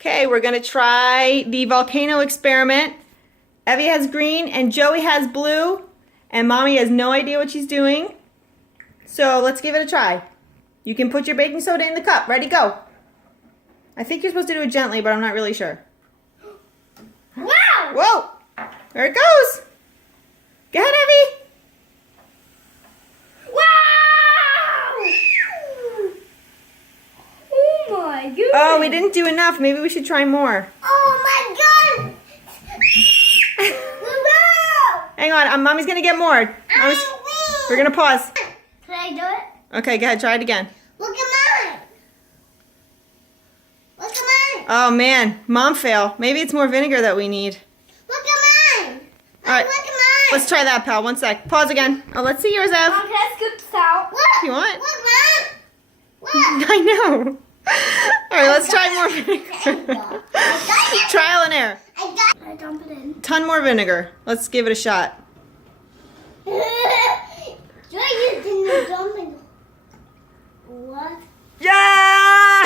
Okay, we're gonna try the volcano experiment. Evie has green and Joey has blue, and Mommy has no idea what she's doing. So let's give it a try. You can put your baking soda in the cup. Ready, go. I think you're supposed to do it gently, but I'm not really sure. Wow! Whoa! There it goes. Go ahead, Evie. Oh my goodness. Oh, we didn't do enough. Maybe we should try more. Oh my god. Hang on, Mommy's gonna get more. We're gonna pause. Can I do it? Okay, go ahead, try it again. Look at mine. Look at mine. Oh man, Mom fail. Maybe it's more vinegar that we need. Look at mine. All right, Look at mine. let's try that, pal. 1 sec. Pause again. Oh, let's see yours, Ev. Mom, can I scoop this out? Look. You want? Look, Mom. Look. I know. All right, let's try more vinegar. Trial and error. I dump it in. Ton more vinegar. Let's give it a shot. Joy, you didn't dump it. What? Yeah!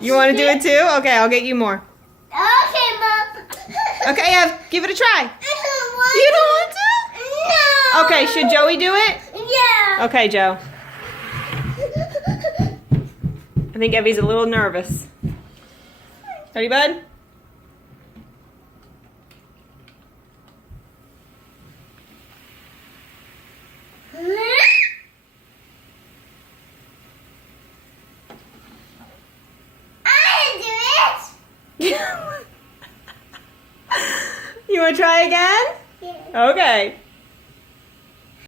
You want to do it too? Okay, I'll get you more. Okay, Mom. Okay, Ev, give it a try. You don't want to? No. Okay, should Joey do it? Yeah. Okay, Joe. I think Evie's a little nervous. Ready, bud? You want to try again? Yeah. Okay.